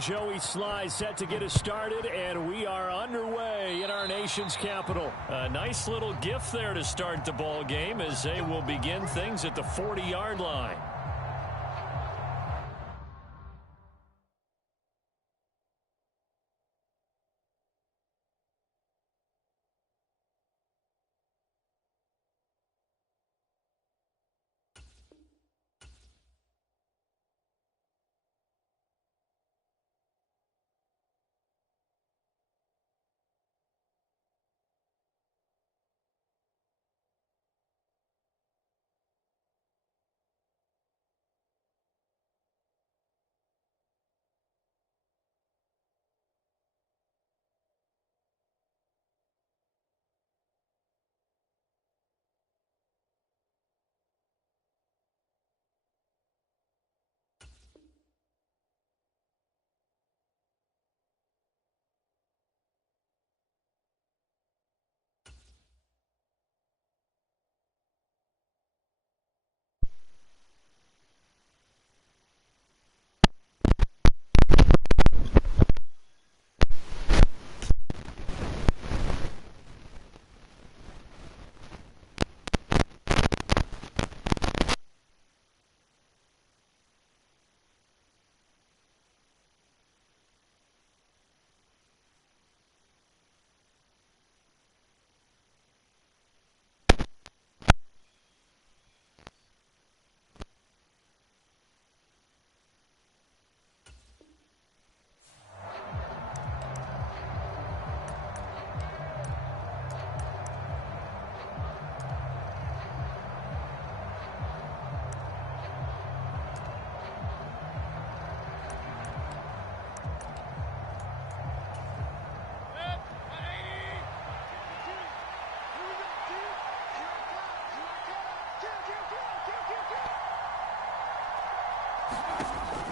Joey Sly set to get us started, and we are underway in our nation's capital. A nice little gift there to start the ball game as they will begin things at the 40-yard line.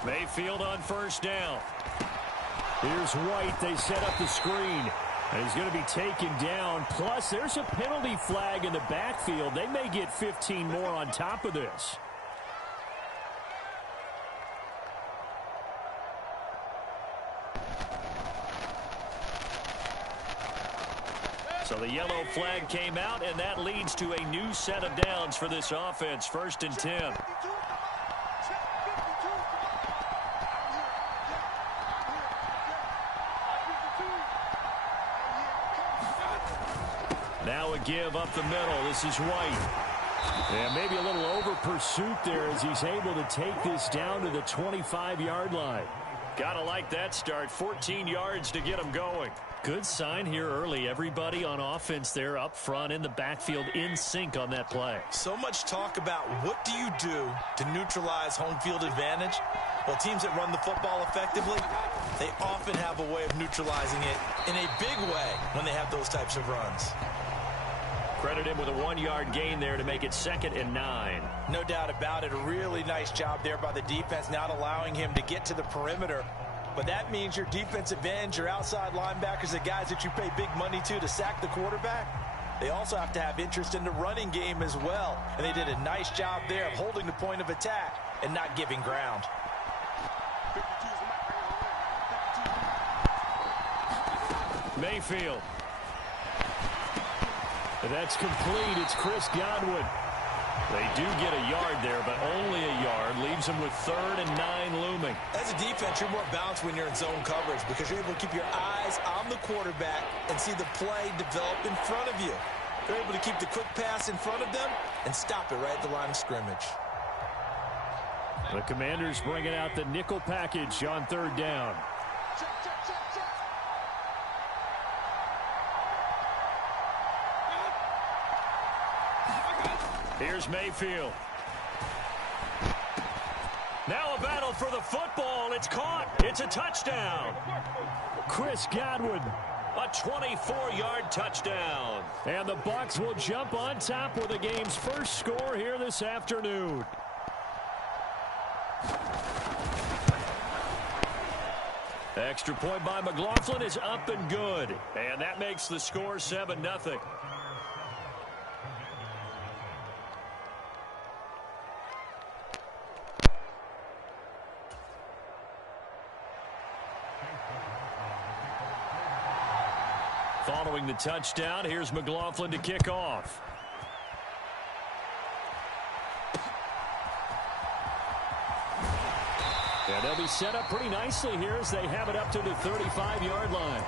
Mayfield on first down. Here's White. They set up the screen. And he's going to be taken down. Plus, there's a penalty flag in the backfield. They may get 15 more on top of this. So the yellow flag came out, and that leads to a new set of downs for this offense. 1st and 10. Now a give up the middle. This is White. And maybe a little over pursuit there as he's able to take this down to the 25-yard line. Gotta like that start. 14 yards to get him going. Good sign here early. Everybody on offense there up front in the backfield in sync on that play. So much talk about what do you do to neutralize home field advantage? Well, teams that run the football effectively, they often have a way of neutralizing it in a big way when they have those types of runs. Credit him with a 1-yard gain there to make it 2nd and 9. No doubt about it. A really nice job there by the defense, not allowing him to get to the perimeter. But that means your defensive ends, your outside linebackers, the guys that you pay big money to sack the quarterback, they also have to have interest in the running game as well. And they did a nice job there of holding the point of attack and not giving ground. Mayfield. That's complete. It's Chris Godwin. They do get a yard there, but only a yard. Leaves them with 3rd and 9 looming. As a defense, you're more balanced when you're in zone coverage because you're able to keep your eyes on the quarterback and see the play develop in front of you. You're able to keep the quick pass in front of them and stop it right at the line of scrimmage. The Commanders bringing out the nickel package on 3rd down. Here's Mayfield. Now a battle for the football. It's caught. It's a touchdown. Chris Godwin. A 24-yard touchdown. And the Bucs will jump on top with the game's first score here this afternoon. Extra point by McLaughlin is up and good. And that makes the score 7-0. Following the touchdown, here's McLaughlin to kick off. And they'll be set up pretty nicely here as they have it up to the 35-yard line.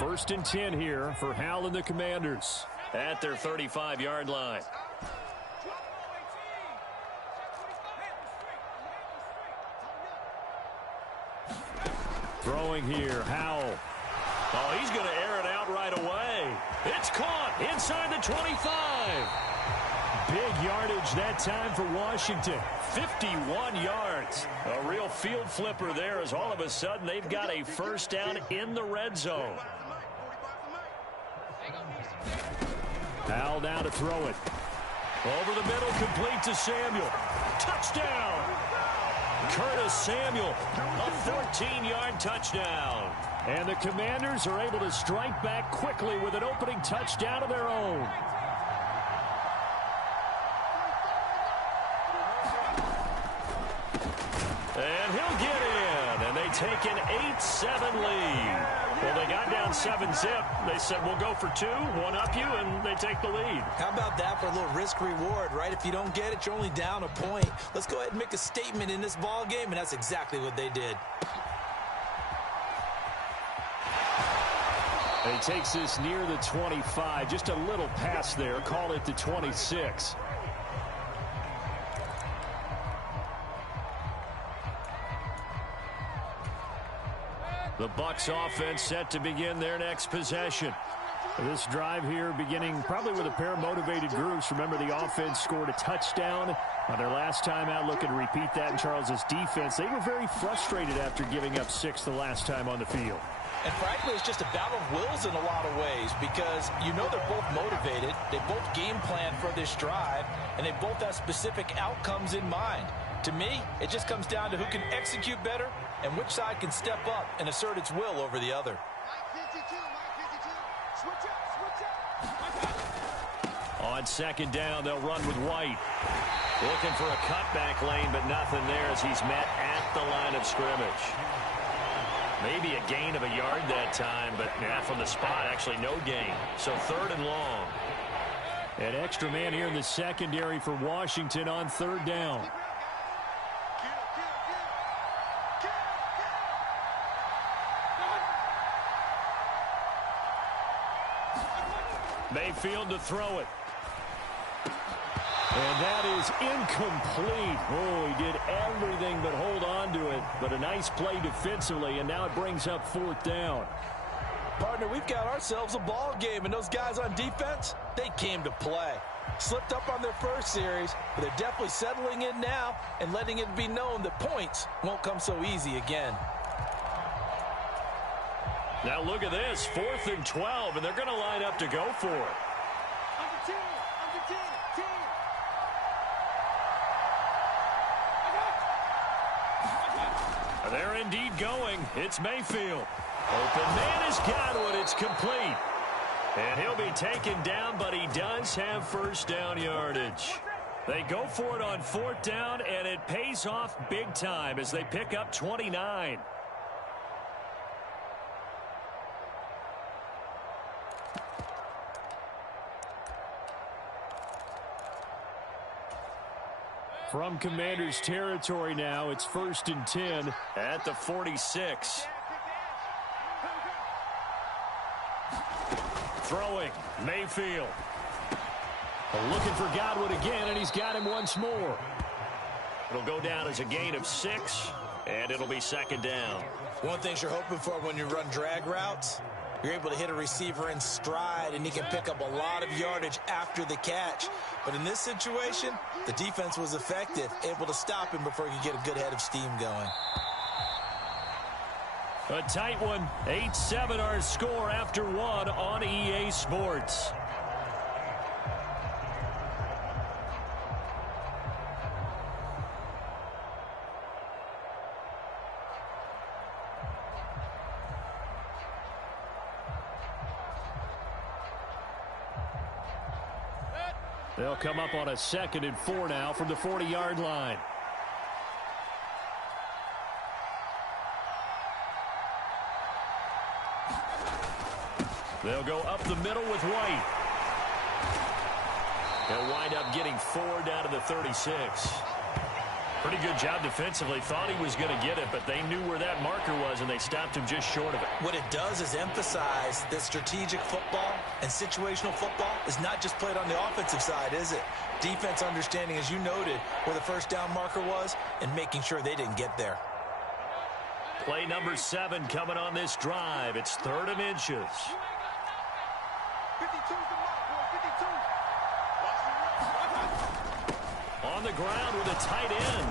First and 10 here for Hal and the Commanders at their 35-yard line. Throwing here, Howell. Oh, he's going to air it out right away. It's caught inside the 25. Big yardage that time for Washington. 51 yards. A real field flipper there as all of a sudden they've got a first down in the red zone. Howell now to throw it. Over the middle, complete to Samuel. Touchdown! Curtis Samuel, a 14-yard touchdown. And the Commanders are able to strike back quickly with an opening touchdown of their own. And he'll get in, and they take an 8-7 lead. Well, they got down 7-zip. They said, we'll go for 2, one up you, and they take the lead. How about that for a little risk-reward, right? If you don't get it, you're only down a point. Let's go ahead and make a statement in this ball game, and that's exactly what they did. And he takes this near the 25. Just a little pass there. Call it the 26. The Bucs offense set to begin their next possession. This drive here beginning probably with a pair of motivated groups. Remember, the offense scored a touchdown on their last time out. Looking to repeat that in Charles's defense. They were very frustrated after giving up 6 the last time on the field. And frankly, it's just a battle of wills in a lot of ways because you know they're both motivated. They both game plan for this drive, and they both have specific outcomes in mind. To me, it just comes down to who can execute better and which side can step up and assert its will over the other. On second down, they'll run with White. Looking for a cutback lane, but nothing there as he's met at the line of scrimmage. Maybe a gain of a yard that time, but from the spot, actually no gain. So 3rd and long. An extra man here in the secondary for Washington on 3rd down. Mayfield to throw it. And that is incomplete. Oh, he did everything but hold on to it. But a nice play defensively, and now it brings up 4th down. Partner, we've got ourselves a ball game, and those guys on defense, they came to play. Slipped up on their first series, but they're definitely settling in now and letting it be known that points won't come so easy again. Now look at this, 4th and 12, and they're going to line up to go for it. They're indeed going. It's Mayfield. Open man is Godwin. It's complete. And he'll be taken down, but he does have first down yardage. They go for it on 4th down, and it pays off big time as they pick up 29. From Commanders territory now, it's 1st and 10 at the 46. Throwing, Mayfield. Looking for Godwin again, and he's got him once more. It'll go down as a gain of 6, and it'll be 2nd down. One thing you're hoping for when you run drag routes, you're able to hit a receiver in stride, and he can pick up a lot of yardage after the catch. But in this situation, the defense was effective, able to stop him before he could get a good head of steam going. A tight one, 8-7 our score after 1 on EA Sports. They'll come up on a 2nd and 4 now from the 40-yard line. They'll go up the middle with White. They'll wind up getting 4 down to the 36. Pretty good job defensively. Thought he was going to get it, but they knew where that marker was, and they stopped him just short of it. What it does is emphasize that strategic football and situational football is not just played on the offensive side, is it? Defense understanding, as you noted, where the first down marker was and making sure they didn't get there. Play number 7 coming on this drive. It's 3rd and inches. 52's the mark, boy, 52. On the ground with a tight end.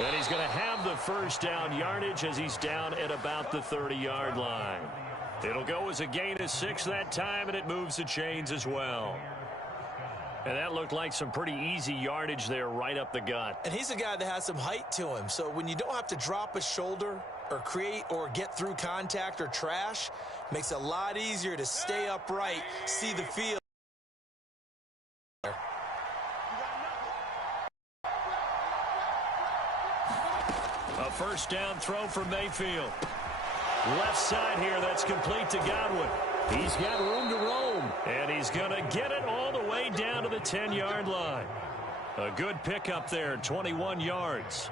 And he's going to have the first down yardage as he's down at about the 30-yard line. It'll go as a gain of 6 that time, and it moves the chains as well. And that looked like some pretty easy yardage there right up the gut. And he's a guy that has some height to him. So when you don't have to drop a shoulder or create or get through contact or trash, makes it a lot easier to stay upright, see the field. A first down throw for Mayfield. Left side here, that's complete to Godwin. He's got room to roam, and he's going to get it all the way down to the 10-yard line. A good pickup there, 21 yards.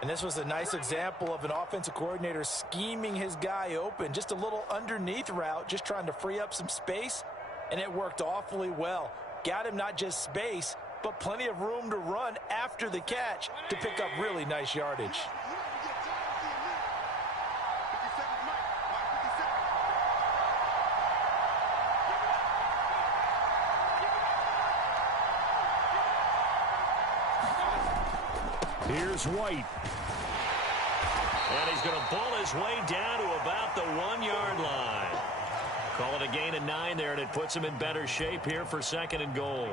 And this was a nice example of an offensive coordinator scheming his guy open. Just a little underneath route, just trying to free up some space, and it worked awfully well. Got him not just space, but plenty of room to run after the catch to pick up really nice yardage. Here's White. And he's going to pull his way down to about the 1-yard line. Call it a gain of 9 there, and it puts him in better shape here for 2nd and goal.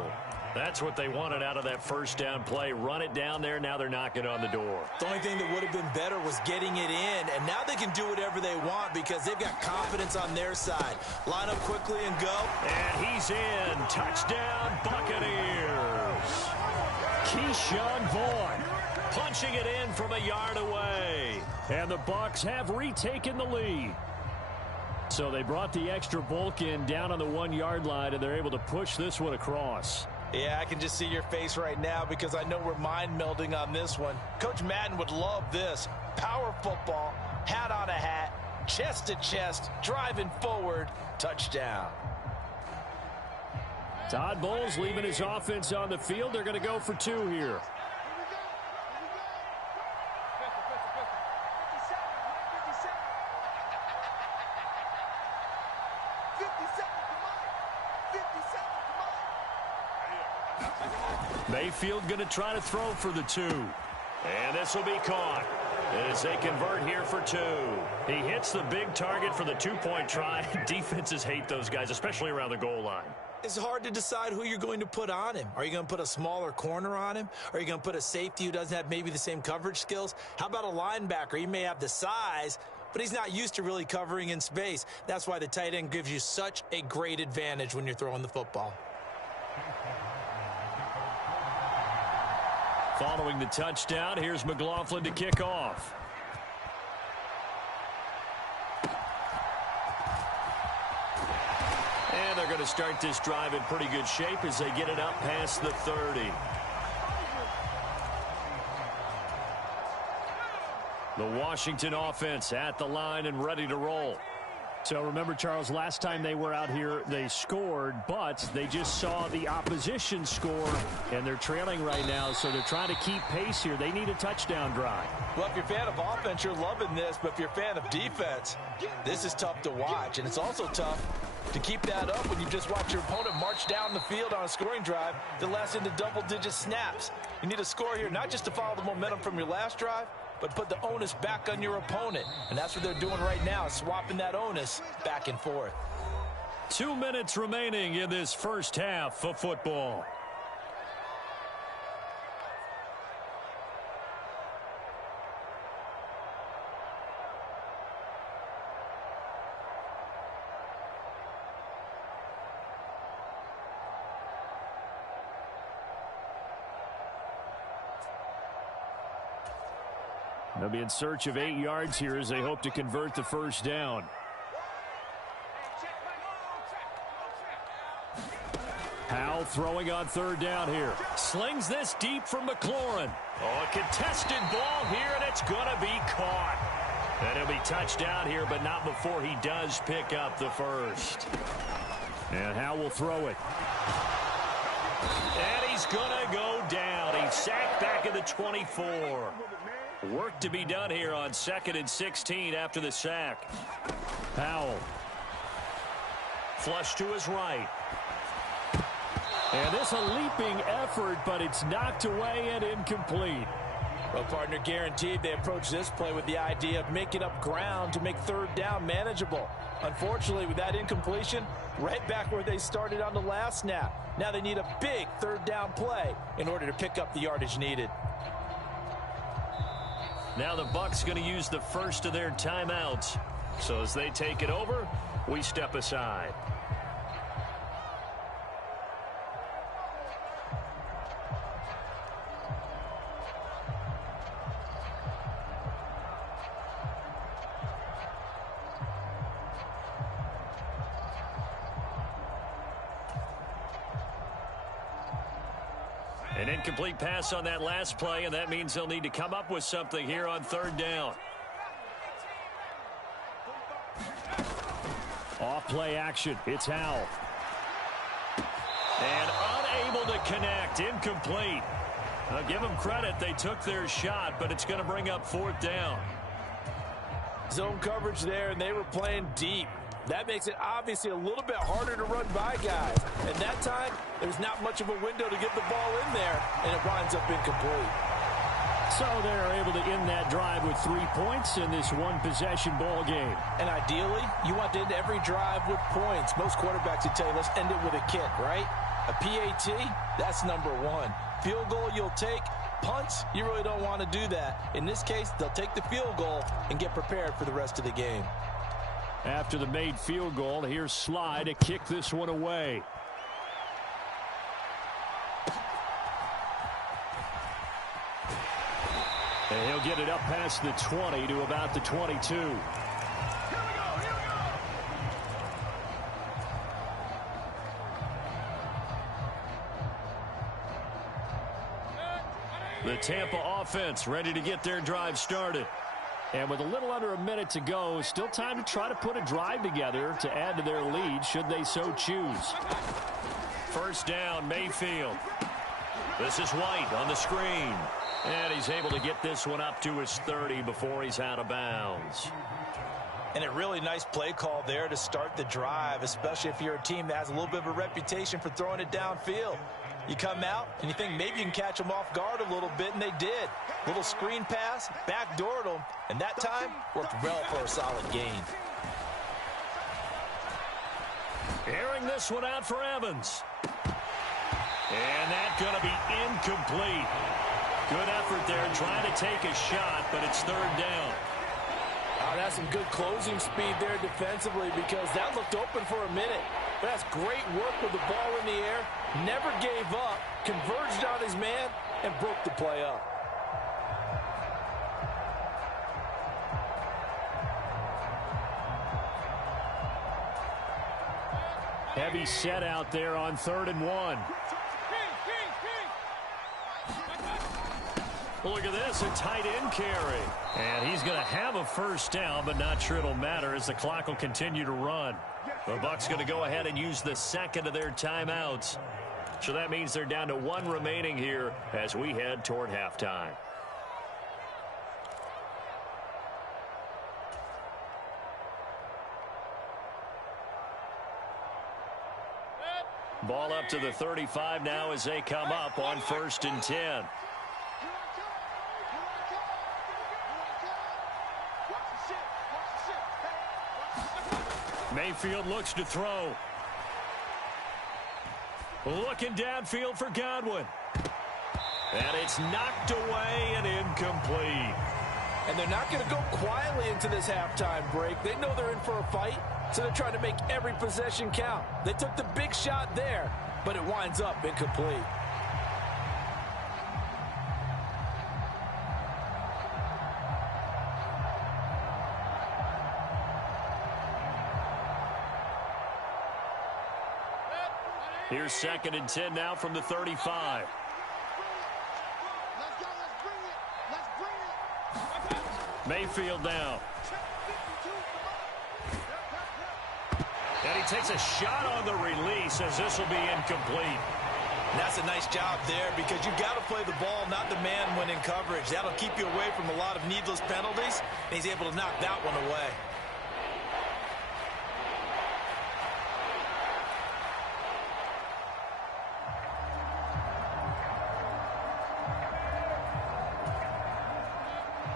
That's what they wanted out of that first down play. Run it down there. Now they're knocking on the door. The only thing that would have been better was getting it in, and now they can do whatever they want because they've got confidence on their side. Line up quickly and go. And he's in. Touchdown, Buccaneers. Keyshawn Vaughn punching it in from a yard away. And the Bucs have retaken the lead. So they brought the extra bulk in down on the 1-yard line, and they're able to push this one across. Yeah, I can just see your face right now because I know we're mind melding on this one. Coach Madden would love this. Power football, hat on a hat, chest to chest, driving forward, touchdown. Todd Bowles leaving his offense on the field. They're going to go for 2 here. Mayfield going to try to throw for the 2. And this will be caught as they convert here for 2. He hits the big target for the 2-point try. Defenses hate those guys, especially around the goal line. It's hard to decide who you're going to put on him. Are you going to put a smaller corner on him? Are you going to put a safety who doesn't have maybe the same coverage skills? How about a linebacker? He may have the size, but he's not used to really covering in space. That's why the tight end gives you such a great advantage when you're throwing the football. Following the touchdown, here's McLaughlin to kick off. And they're going to start this drive in pretty good shape as they get it up past the 30. The Washington offense at the line and ready to roll. So remember, Charles, last time they were out here, they scored, but they just saw the opposition score, and they're trailing right now, so they're trying to keep pace here. They need a touchdown drive. Well, if you're a fan of offense, you're loving this, but if you're a fan of defense, this is tough to watch, and it's also tough to keep that up when you just watch your opponent march down the field on a scoring drive that lasts into double-digit snaps. You need a score here, not just to follow the momentum from your last drive, but put the onus back on your opponent. And that's what they're doing right now, swapping that onus back and forth. 2 minutes remaining in this first half of football. They'll be in search of 8 yards here as they hope to convert the first down. throwing on third down here. Slings this deep from McLaurin. Oh, a contested ball here, and it's going to be caught. And he'll be touched down here, but not before he does pick up the first. And Howe will throw it. And he's going to go down. He's sacked back at the 24. Work to be done here on 2nd and 16 after the sack. Powell. Flush to his right. And this a leaping effort, but it's knocked away and incomplete. Well, partner, guaranteed they approach this play with the idea of making up ground to make third down manageable. Unfortunately, with that incompletion, right back where they started on the last snap. Now they need a big third down play in order to pick up the yardage needed. Now the Bucs going to use the first of their timeouts. So as they take it over, we step aside. An incomplete pass on that last play, and that means they'll need to come up with something here on third down. Off play action. It's Howe. And unable to connect. Incomplete. I'll give them credit. They took their shot, but it's going to bring up fourth down. Zone coverage there, and they were playing deep. That makes it obviously a little bit harder to run by guys. And that time, there's not much of a window to get the ball in there, and it winds up incomplete. So they're able to end that drive with 3 points in this one-possession ball game. And ideally, you want to end every drive with points. Most quarterbacks would tell you, let's end it with a kick, right? A PAT, that's number one. Field goal you'll take. Punts, you really don't want to do that. In this case, they'll take the field goal and get prepared for the rest of the game. After the made field goal, here's Sly to kick this one away. And he'll get it up past the 20 to about the 22. Here we go. The Tampa offense ready to get their drive started. And with a little under a minute to go, still time to try to put a drive together to add to their lead should they so choose. First down, Mayfield. This is White on the screen. And he's able to get this one up to his 30 before he's out of bounds. And a really nice play call there to start the drive, especially if you're a team that has a little bit of a reputation for throwing it downfield. You come out and you think maybe you can catch them off guard a little bit, and they did. Little screen pass, backdoored them, and that time worked well for a solid gain. Airing this one out for Evans. And that's going to be incomplete. Good effort there trying to take a shot, but it's third down. Oh, that's some good closing speed there defensively, because that looked open for a minute. But that's great work with the ball in the air. Never gave up, converged on his man, and broke the play up. Heavy set out there on 3rd and 1. Look at this, a tight end carry. And he's going to have a first down, but not sure it'll matter as the clock will continue to run. The Bucs going to go ahead and use the second of their timeouts. So that means they're down to 1 remaining here as we head toward halftime. Ball up to the 35 now as they come up on 1st and 10. Mayfield looks to throw. Looking downfield for Godwin. And it's knocked away and incomplete. And they're not going to go quietly into this halftime break. They know they're in for a fight, so they're trying to make every possession count. They took the big shot there, but it winds up incomplete. Here's 2nd and 10 now from the 35. Mayfield now. And he takes a shot on the release as this will be incomplete. And that's a nice job there because you've got to play the ball, not the man when in coverage. That'll keep you away from a lot of needless penalties, and he's able to knock that one away.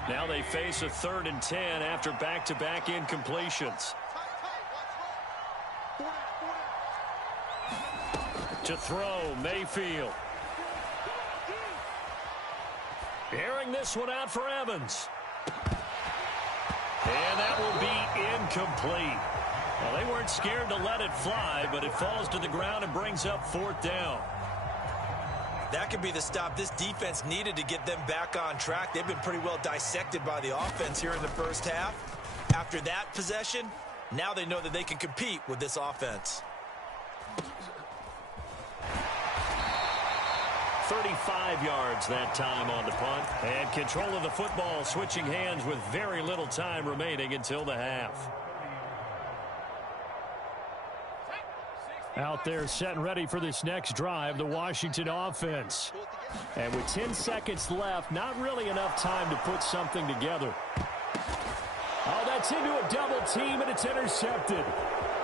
Now they face a 3rd and 10 after back-to-back incompletions. To throw, Mayfield. Airing this one out for Evans. And that will be incomplete. Well, they weren't scared to let it fly, but it falls to the ground and brings up 4th down. That could be the stop this defense needed to get them back on track. They've been pretty well dissected by the offense here in the first half. After that possession, now they know that they can compete with this offense. 35 yards that time on the punt. And control of the football switching hands with very little time remaining until the half. Out there set and ready for this next drive, the Washington offense. And with 10 seconds left, not really enough time to put something together. Oh, that's into a double team, and it's intercepted.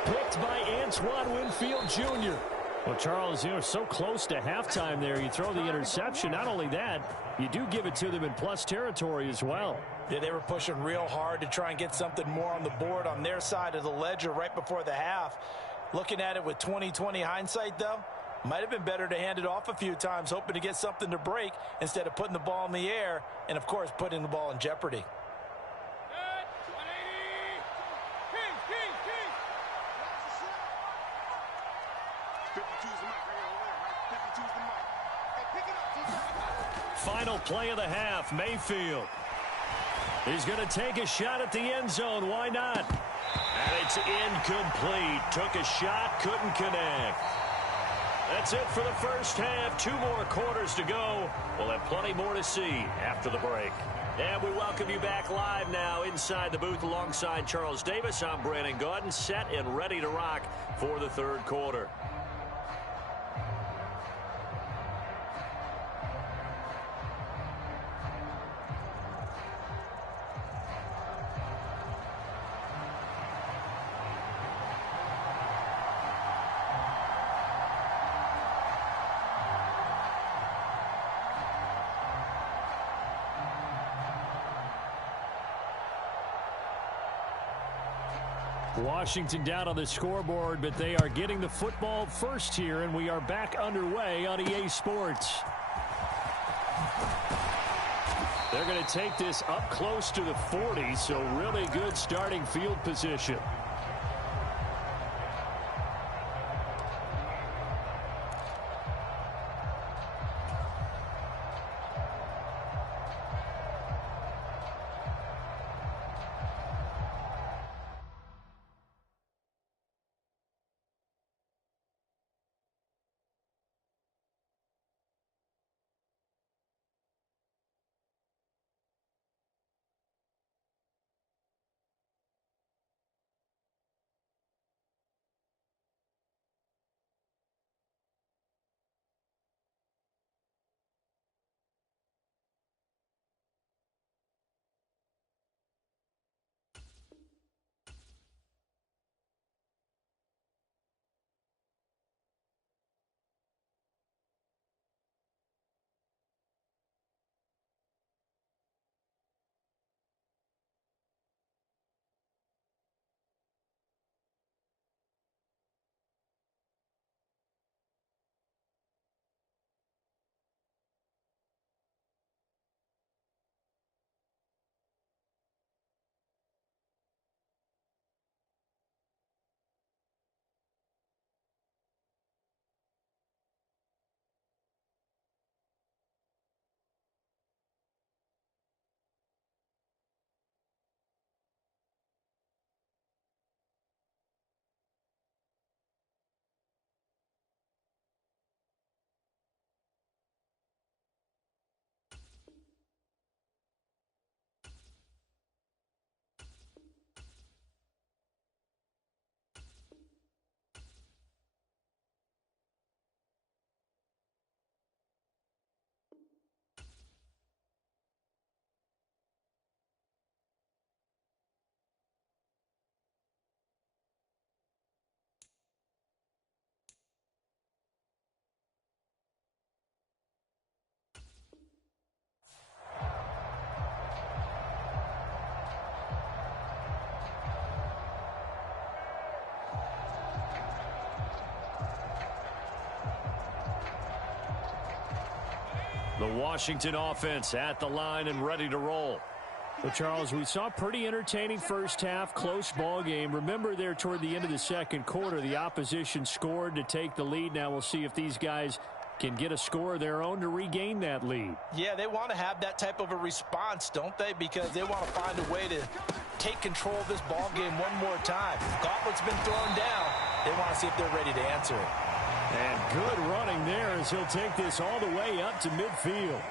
Picked by Antoine Winfield Jr. Well, Charles, so close to halftime there. You throw the interception. Not only that, you do give it to them in plus territory as well. Yeah, they were pushing real hard to try and get something more on the board on their side of the ledger right before the half. Looking at it with 20/20 hindsight, though, might have been better to hand it off a few times, hoping to get something to break instead of putting the ball in the air and, of course, putting the ball in jeopardy. Final play of the half, Mayfield. He's going to take a shot at the end zone. Why not? And it's incomplete. Took a shot, couldn't connect. That's it for the first half. 2 more quarters to go. We'll have plenty more to see after the break. And we welcome you back live now inside the booth alongside Charles Davis. I'm Brandon Gaudin, set and ready to rock for the 3rd quarter. Washington down on the scoreboard, but they are getting the football first here, and we are back underway on EA Sports. They're going to take this up close to the 40, so really good starting field position. The Washington offense at the line and ready to roll. Well, Charles, we saw a pretty entertaining first half, close ball game. Remember there toward the end of the second quarter, the opposition scored to take the lead. Now we'll see if these guys can get a score of their own to regain that lead. Yeah, they want to have that type of a response, don't they? Because they want to find a way to take control of this ball game one more time. Gauntlet's been thrown down. They want to see if they're ready to answer it. And good running there as he'll take this all the way up to midfield.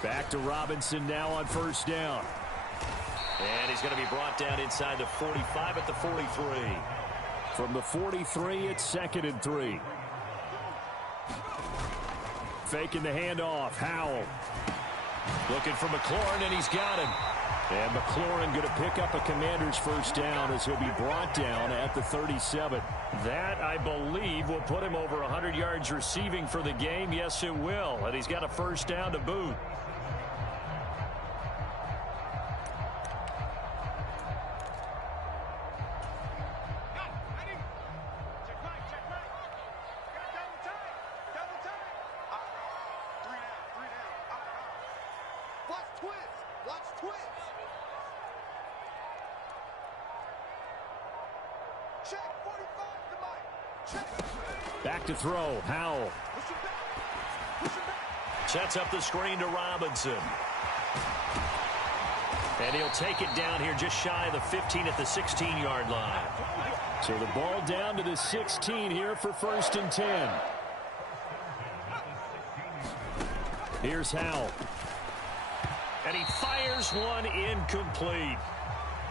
Back to Robinson now on first down. And he's going to be brought down inside the 45 at the 43. From the 43, it's 2nd and 3. Faking the handoff. Howell. Looking for McLaurin, and he's got him. And McLaurin going to pick up a Commander's first down as he'll be brought down at the 37. That, I believe, will put him over 100 yards receiving for the game. Yes, it will. And he's got a first down to boot. Back to throw. Howell. Sets up the screen to Robinson. And he'll take it down here just shy of the 15 at the 16-yard line. So the ball down to the 16 here for 1st and 10. Here's Howell. And he fires one incomplete.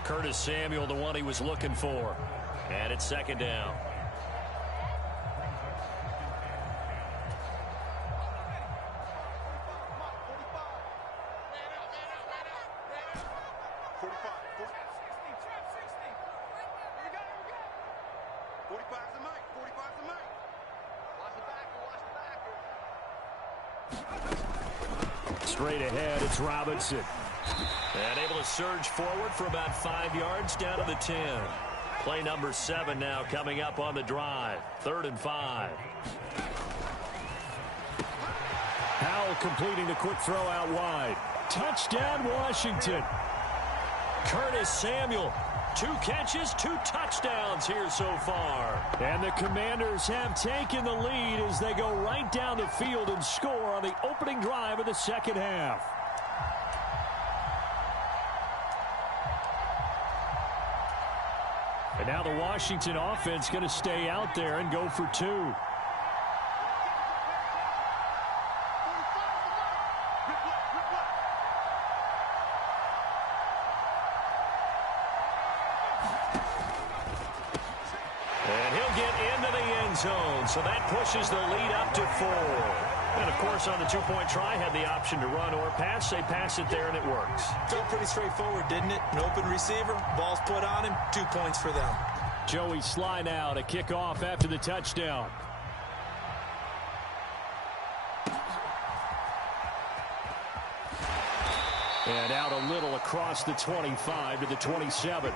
Curtis Samuel, the one he was looking for. And it's 2nd down. Straight ahead, it's Robinson. And able to surge forward for about 5 yards down to the 10. Play number 7 now coming up on the drive. 3rd and 5. Howell completing the quick throw out wide. Touchdown, Washington. Curtis Samuel. 2 catches, 2 touchdowns here so far. And the Commanders have taken the lead as they go right down the field and score on the opening drive of the second half. And now the Washington offense going to stay out there and go for 2. So that pushes the lead up to 4. And, of course, on the 2-point try, had the option to run or pass. They pass it there, and it works. Felt pretty straightforward, didn't it? An open receiver, ball's put on him, 2 points for them. Joey Sly now to kick off after the touchdown. And out a little across the 25 to the 27.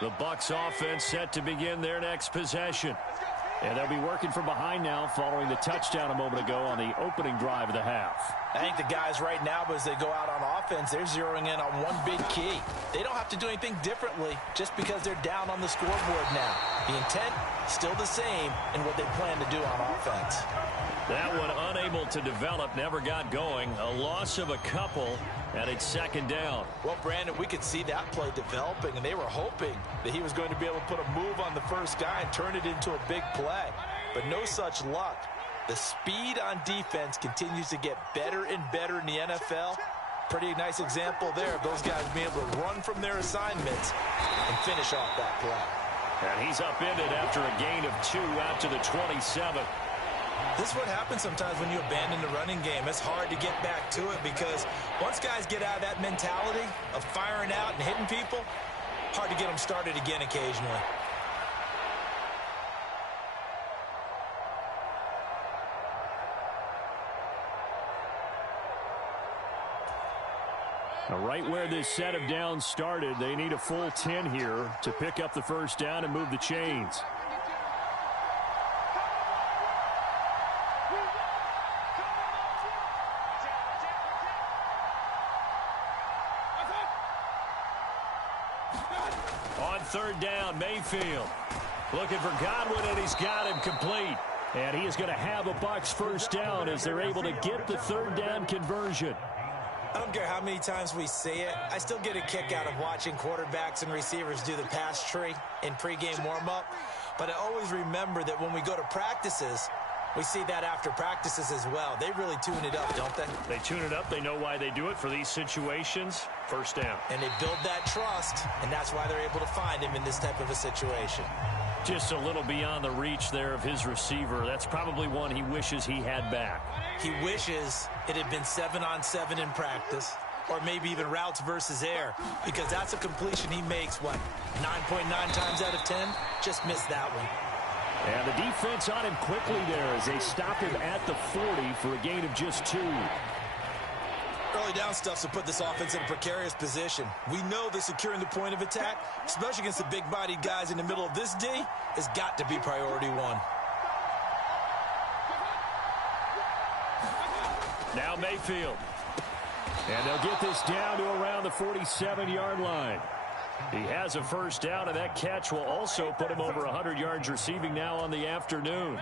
The Bucs offense set to begin their next possession. And they'll be working from behind now following the touchdown a moment ago on the opening drive of the half. I think the guys right now, as they go out on offense, they're zeroing in on one big key. They don't have to do anything differently just because they're down on the scoreboard now. The intent, still the same in what they plan to do on offense. That one unable to develop, never got going. A loss of a couple, and it's 2nd down. Well, Brandon, we could see that play developing, and they were hoping that he was going to be able to put a move on the first guy and turn it into a big play. But no such luck. The speed on defense continues to get better and better in the NFL. Pretty nice example there of those guys being able to run from their assignments and finish off that play. And he's upended after a gain of 2 out to the 27. This is what happens sometimes when you abandon the running game. It's hard to get back to it because once guys get out of that mentality of firing out and hitting people, hard to get them started again occasionally. Now, right where this set of downs started, they need a full 10 here to pick up the first down and move the chains. On third down, Mayfield looking for Godwin, and he's got him complete. And he is going to have a Bucs first down as they're able to get the third down conversion. I don't care how many times we say it, I still get a kick out of watching quarterbacks and receivers do the pass tree in pregame warm-up. But I always remember that when we go to practices, we see that after practices as well. They really tune it up, don't they? They tune it up. They know why they do it for these situations. First down. And they build that trust, and that's why they're able to find him in this type of a situation. Just a little beyond the reach there of his receiver. That's probably one he wishes he had back. He wishes it had been 7-on-7 in practice, or maybe even routes versus air, because that's a completion he makes, what, 9.9 times out of 10? Just missed that one. And the defense on him quickly there as they stop him at the 40 for a gain of just 2. Early down stuffs will put this offense in a precarious position. We know that securing the point of attack, especially against the big-bodied guys in the middle of this D, has got to be priority one. Now Mayfield. And they'll get this down to around the 47-yard line. He has a first down, and that catch will also put him over 100 yards receiving now on the afternoon.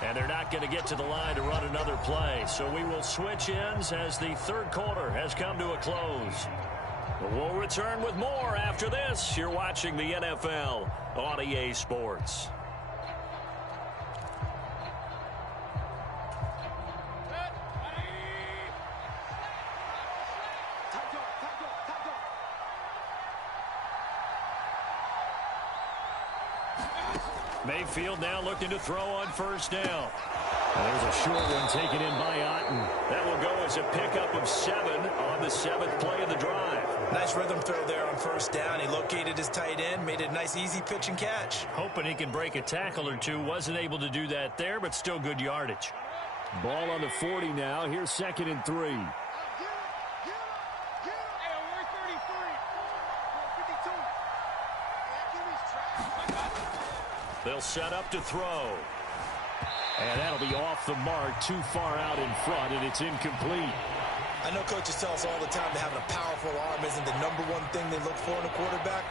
And they're not going to get to the line to run another play. So we will switch ends as the third quarter has come to a close. We'll return with more after this. You're watching the NFL on EA Sports. Mayfield now looking to throw on first down. There's a short one taken in by Otten. That will go as a pickup of 7 on the 7th play of the drive. Nice rhythm throw there on first down. He located his tight end, made it a nice easy pitch and catch. Hoping he can break a tackle or two. Wasn't able to do that there, but still good yardage. Ball on the 40 now. Here's 2nd and 3. They'll set up to throw. And that'll be off the mark, too far out in front, and it's incomplete. I know coaches tell us all the time that having a powerful arm isn't the #1 thing they look for in a quarterback.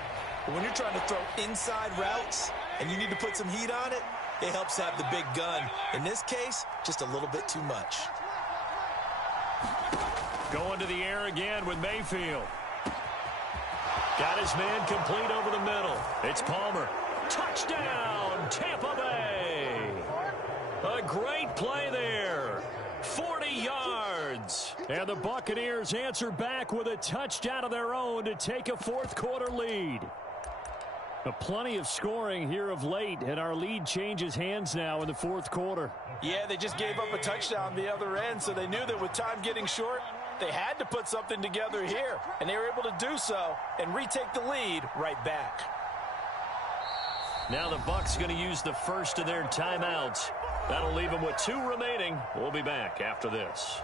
But when you're trying to throw inside routes and you need to put some heat on it, it helps have the big gun. In this case, just a little bit too much. Going to the air again with Mayfield. Got his man complete over the middle. It's Palmer. Touchdown, Tampa Bay. A great play there. 40 yards. And the Buccaneers answer back with a touchdown of their own to take a fourth-quarter lead. Plenty of scoring here of late, and our lead changes hands now in the fourth quarter. Yeah, they just gave up a touchdown the other end, so they knew that with time getting short, they had to put something together here, and they were able to do so and retake the lead right back. Now the Bucs going to use the first of their timeouts. That'll leave them with 2 remaining. We'll be back after this.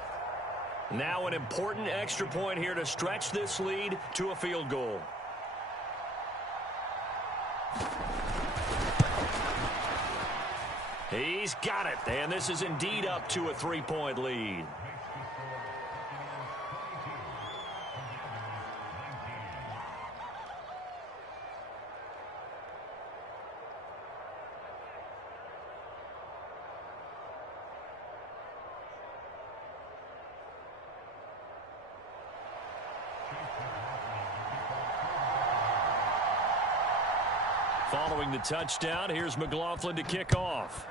Now an important extra point here to stretch this lead to a field goal. He's got it, and this is indeed up to a 3-point lead. Following the touchdown, here's McLaughlin to kick off.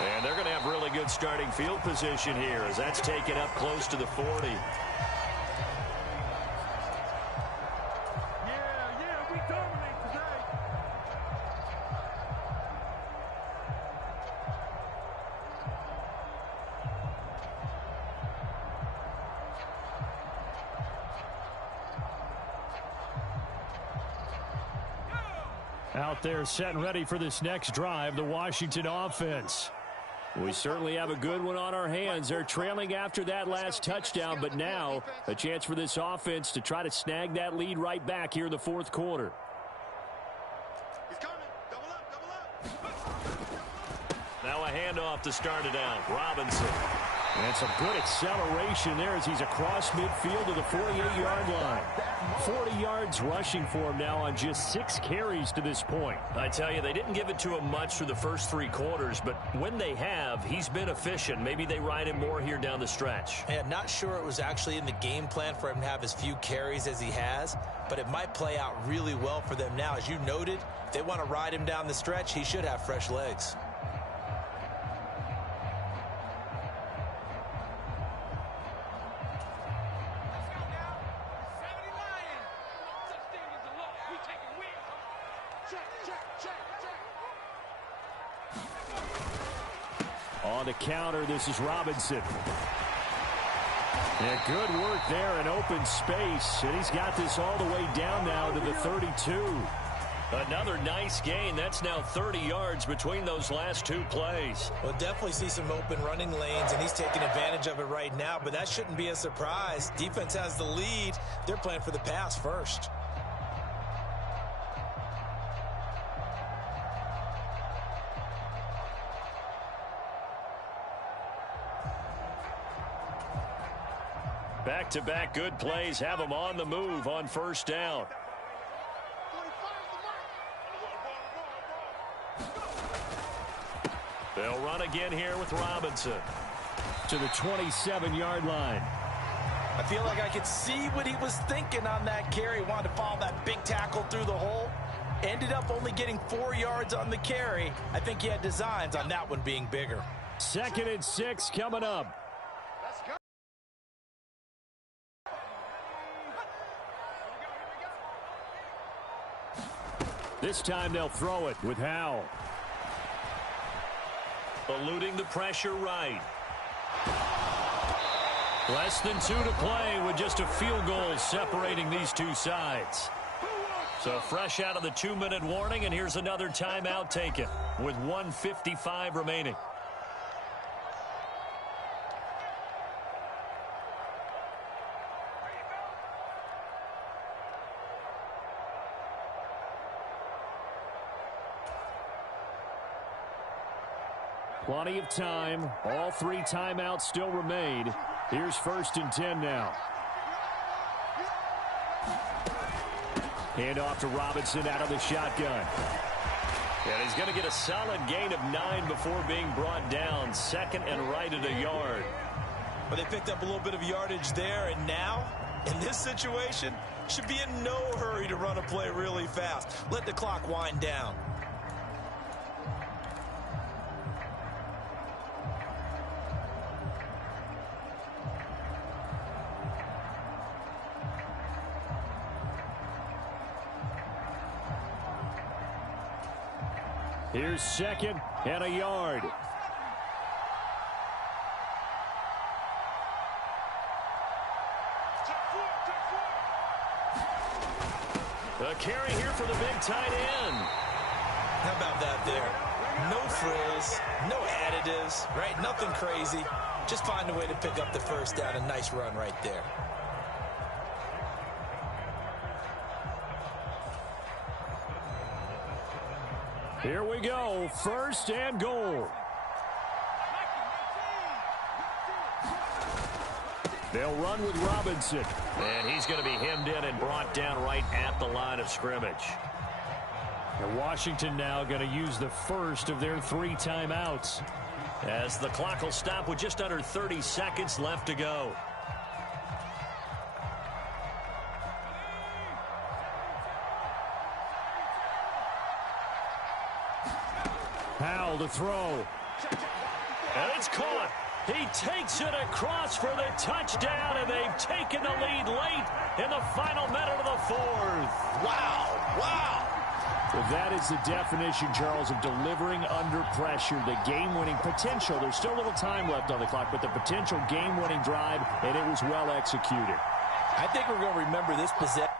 And they're going to have really good starting field position here as that's taken up close to the 40. We dominate today. Out there set and ready for this next drive, the Washington offense. We certainly have a good one on our hands. They're trailing after that last touchdown, but now a chance for this offense to try to snag that lead right back here in the fourth quarter. Now a handoff to start it out. Robinson. And some good acceleration there as he's across midfield to the 48-yard line. 40 yards rushing for him now on just 6 carries to this point. I tell you, they didn't give it to him much through the first 3 quarters, but when they have, he's been efficient. Maybe they ride him more here down the stretch. Yeah, not sure it was actually in the game plan for him to have as few carries as he has, but it might play out really well for them now. As you noted, if they want to ride him down the stretch, he should have fresh legs. On the counter, this is Robinson. Yeah, good work there in open space. And he's got this all the way down now to the 32. Another nice gain. That's now 30 yards between those last 2 plays. We'll definitely see some open running lanes, and he's taking advantage of it right now, but that shouldn't be a surprise. Defense has the lead. They're playing for the pass first. Back-to-back good plays have them on the move on first down. They'll run again here with Robinson. To the 27-yard line. I feel like I could see what he was thinking on that carry. Wanted to follow that big tackle through the hole. Ended up only getting 4 yards on the carry. I think he had designs on that one being bigger. 2nd and 6 coming up. This time they'll throw it with Howell. Eluding the pressure right. Less than 2 to play with just a field goal separating these two sides. So fresh out of the 2-minute warning, and here's another timeout taken with 1:55 remaining. Plenty of time. All 3 timeouts still remain. Here's 1st and 10 now. Hand off to Robinson out of the shotgun. And he's going to get a solid gain of 9 before being brought down. 2nd and right at a yard. But they picked up a little bit of yardage there, and now, in this situation, should be in no hurry to run a play really fast. Let the clock wind down. Here's 2nd and a yard. A carry here for the big tight end. How about that there? No frills, no additives, right? Nothing crazy. Just find a way to pick up the first down. A nice run right there. Here we go. 1st and goal. They'll run with Robinson. And he's going to be hemmed in and brought down right at the line of scrimmage. And Washington now going to use the first of their 3 timeouts. As the clock will stop with just under 30 seconds left to go. Howell to throw. And it's caught. He takes it across for the touchdown, and they've taken the lead late in the final minute of the 4th. Wow, wow. Well, that is the definition, Charles, of delivering under pressure. The game-winning potential. There's still a little time left on the clock, but the potential game-winning drive, and it was well executed. I think we're going to remember this possession.